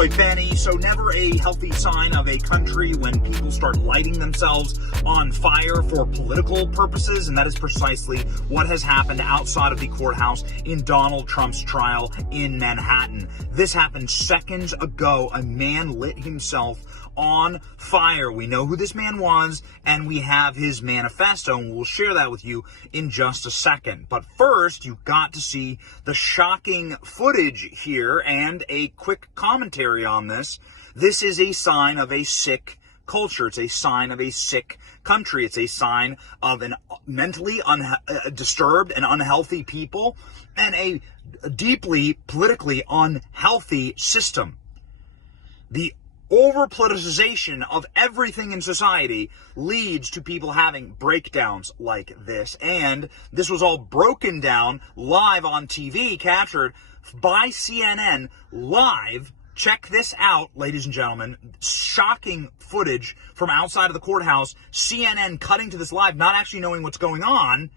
boy, Benny. So never a healthy sign of a country when people start lighting themselves on fire for political purposes, and that is precisely what has happened outside of the courthouse in Donald Trump's trial in Manhattan. This happened seconds ago. A man lit himself on fire. We know who this man was, and we have his manifesto, and we'll share that with you in just a second. But first, you've got to see the shocking footage here and a quick commentary on this. This is a sign of a sick culture. It's a sign of a sick country. It's a sign of an mentally disturbed and unhealthy people and a deeply politically unhealthy system. The over-politicization of everything in society leads to people having breakdowns like this. And this was all broken down live on TV, captured by CNN live. Check this out, ladies and gentlemen. Shocking footage from outside of the courthouse. CNN cutting to this live, not actually knowing what's going on.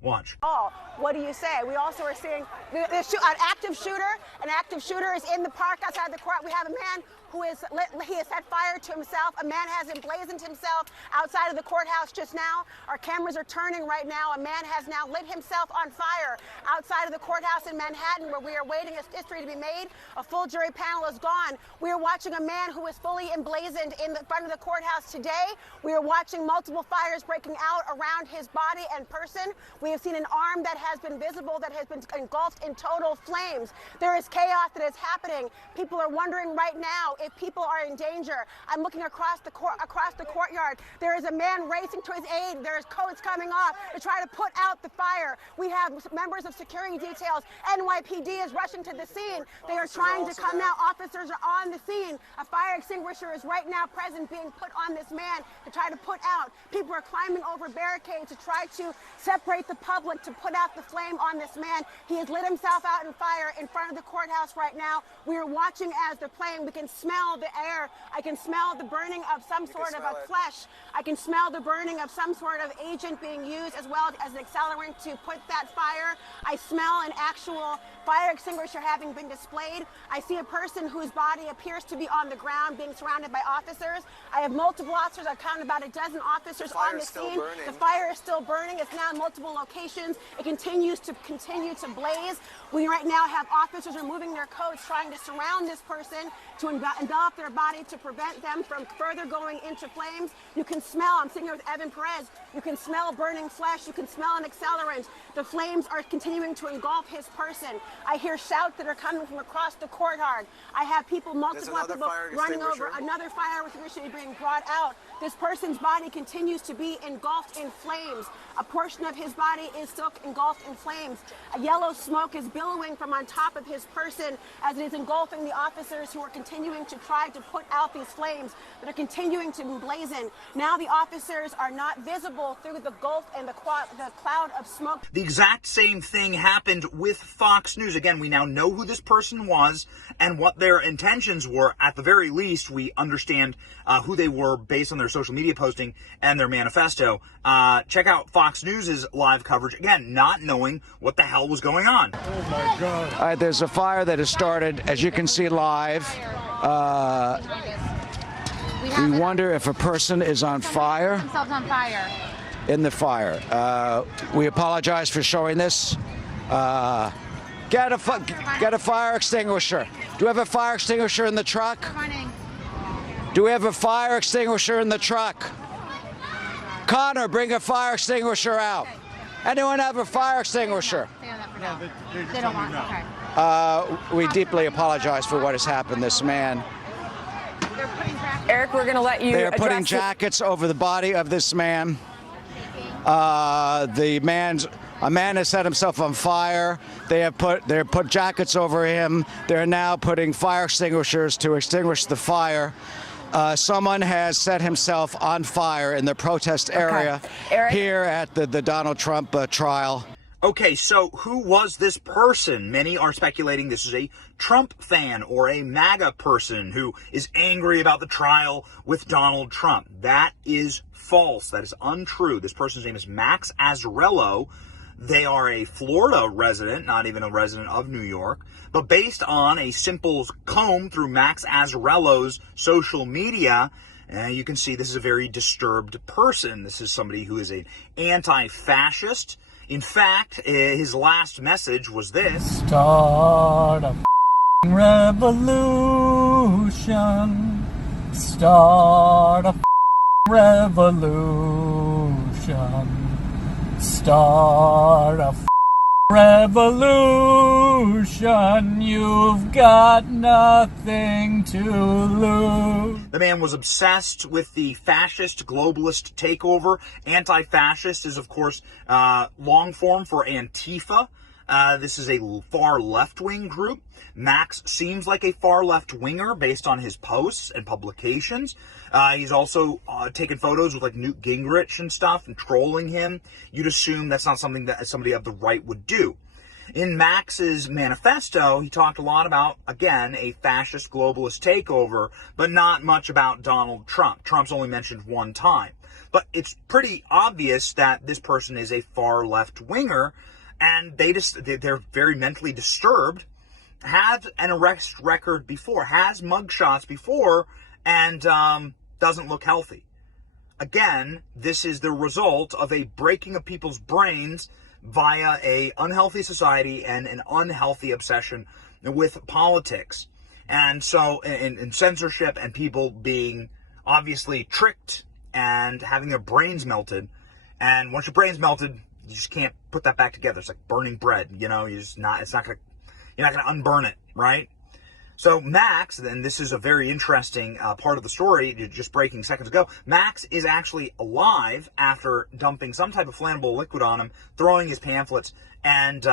Watch. Oh, what do you say? We also are seeing an active shooter. An active shooter is in the park outside the court. We have a man who has set fire to himself. A man has emblazoned himself outside of the courthouse just now. Our cameras are turning right now. A man has now lit himself on fire outside of the courthouse in Manhattan, where we are waiting for history to be made. A full jury panel is gone. We are watching a man who is fully emblazoned in the front of the courthouse today. We are watching multiple fires breaking out around his body and person. We have seen an arm that has been visible, that has been engulfed in total flames. There is chaos that is happening. People are wondering right now if people are in danger. I'm looking across the courtyard. There is a man racing to his aid. There's coats coming off to try to put out the fire. We have members of security details. NYPD is rushing to the scene. They are trying to come now. Officers are on the scene. A fire extinguisher is right now present, being put on this man to try to put out. People are climbing over barricades to try to separate the public, to put out the flame on this man. He has lit himself out in fire in front of the courthouse right now. We are watching as they're playing. We can smell the air. I can smell the burning of some sort of a flesh. I can smell the burning of some sort of agent being used as well as an accelerant to put that fire. I smell an actual fire extinguisher having been displayed. I see a person whose body appears to be on the ground being surrounded by officers. I have multiple officers. I've counted about a dozen officers on the scene. The fire is still burning. It's now in multiple locations. It continues to blaze. We right now have officers removing their coats, trying to surround this person to envelop their body to prevent them from further going into flames. You can smell, I'm sitting here with Evan Perez, you can smell burning flesh, you can smell an accelerant. The flames are continuing to engulf his person. I hear shouts that are coming from across the courtyard. I have people, multiple people running over. Another fire extinguisher being brought out. This person's body continues to be engulfed in flames. A portion of his body is still engulfed in flames. A yellow smoke is billowing from on top of his person as it is engulfing the officers who are continuing to try to put out these flames that are continuing to emblazon. Now the officers are not visible through the gulf and the cloud of smoke. The exact same thing happened with Fox News. Again, we now know who this person was and what their intentions were. At the very least, we understand who they were based on their social media posting and their manifesto. Check out Fox News' live coverage. Again, not knowing what the hell was going on. Oh my God. All right, there's a fire that has started, as you can see live. We wonder if a person is on fire. Themselves on fire. In the fire. We apologize for showing this. Get a fire extinguisher. Do we have a fire extinguisher in the truck? Do we have a fire extinguisher in the truck? Connor, bring a fire extinguisher out. Anyone have a fire extinguisher? They don't want it. We deeply apologize for what has happened. This man. Eric, we're going to let you. They are putting jackets over the body of this man. A man has set himself on fire. They put jackets over him. They're now putting fire extinguishers to extinguish the fire. Someone has set himself on fire in the protest area here at the Donald Trump trial. Okay, so who was this person? Many are speculating this is a Trump fan or a MAGA person who is angry about the trial with Donald Trump. That is false. That is untrue. This person's name is Max Azzarello. They are a Florida resident, not even a resident of New York. But based on a simple comb through Max Azzarello's social media, you can see this is a very disturbed person. This is somebody who is an anti-fascist. In fact, his last message was this. Start a revolution. Start a revolution. Start a revolution. You've got nothing to lose. The man was obsessed with the fascist globalist takeover. Anti-fascist is, of course, long form for Antifa. This is a far left-wing group. Max seems like a far left-winger based on his posts and publications. He's also taken photos with like Newt Gingrich and stuff and trolling him. You'd assume that's not something that somebody of the right would do. In Max's manifesto, he talked a lot about, again, a fascist globalist takeover, but not much about Donald Trump. Trump's only mentioned one time. But it's pretty obvious that this person is a far left-winger, and they're very mentally disturbed, has an arrest record before, has mugshots before, and doesn't look healthy. Again, this is the result of a breaking of people's brains via a unhealthy society and an unhealthy obsession with politics. And so, in censorship and people being obviously tricked and having their brains melted. And once your brain's melted, you just can't put that back together. It's like burning bread, you know, you're not gonna unburn it, right? So Max, and this is a very interesting part of the story, just breaking seconds ago, Max is actually alive after dumping some type of flammable liquid on him, throwing his pamphlets, and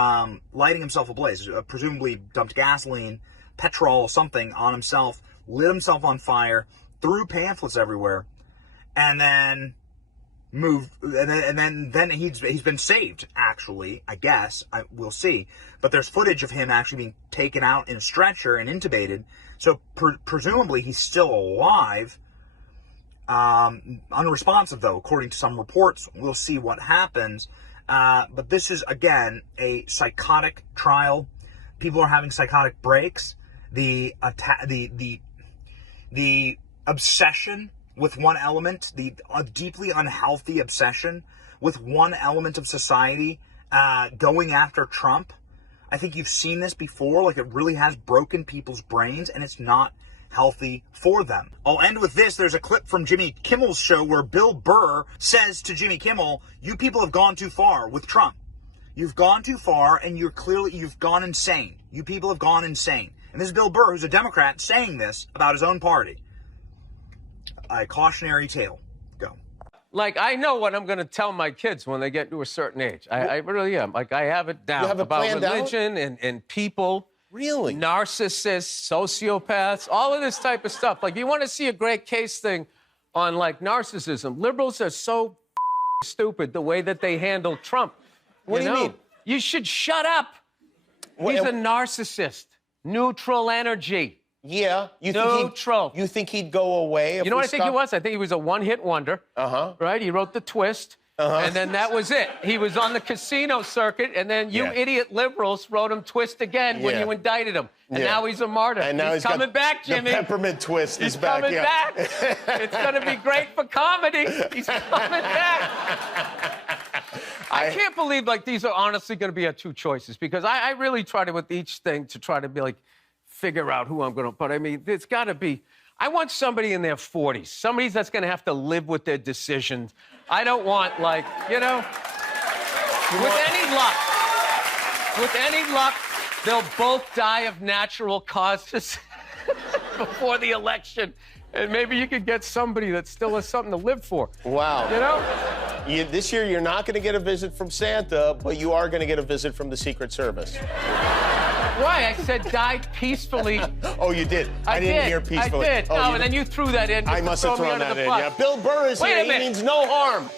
lighting himself ablaze. Presumably dumped gasoline, petrol, something on himself, lit himself on fire, threw pamphlets everywhere, and then then he's been saved, actually, I guess. We'll see. But there's footage of him actually being taken out in a stretcher and intubated. So presumably he's still alive. Unresponsive, though, according to some reports. We'll see what happens. But this is, again, a psychotic trial. People are having psychotic breaks. The obsession with one element, a deeply unhealthy obsession with one element of society, going after Trump. I think you've seen this before. Like, it really has broken people's brains, and it's not healthy for them. I'll end with this. There's a clip from Jimmy Kimmel's show where Bill Burr says to Jimmy Kimmel, "You people have gone too far with Trump. You've gone too far, and you've gone insane. You people have gone insane." And this is Bill Burr, who's a Democrat, saying this about his own party. A cautionary tale. Go. Like, I know what I'm going to tell my kids when they get to a certain age. I really am. Like, I have it down. You have it about planned religion and people. Really? Narcissists, sociopaths, all of this type of stuff. Like, you want to see a great case thing on, like, narcissism. Liberals are so stupid the way that they handle Trump. What do you mean? You should shut up. He's a narcissist. Neutral energy. Yeah. You think he'd go away? You know what I think he was? I think he was a one-hit wonder. Right? He wrote The Twist. And then that was it. He was on the casino circuit, and then you idiot liberals wrote him Twist again when you indicted him. And now he's a martyr. And now he's coming back, Jimmy. The peppermint twist is back. He's coming back. It's going to be great for comedy. He's coming back. I can't believe, like, these are honestly going to be our two choices, because I really try to, with each thing, to try to be like, figure out who I'm going to, but I mean, it's got to be, I want somebody in their 40s, somebody that's going to have to live with their decisions. I don't want, like, you know, with any luck, they'll both die of natural causes before the election. And maybe you could get somebody that still has something to live for. Wow. You know? This year, you're not going to get a visit from Santa, but you are going to get a visit from the Secret Service. Why? I said died peacefully. Oh, you did? I didn't hear peacefully. I did. Oh, no, and then you threw that in. I must have thrown that in, yeah. Bill Burr is Wait here. a minute. He means no harm.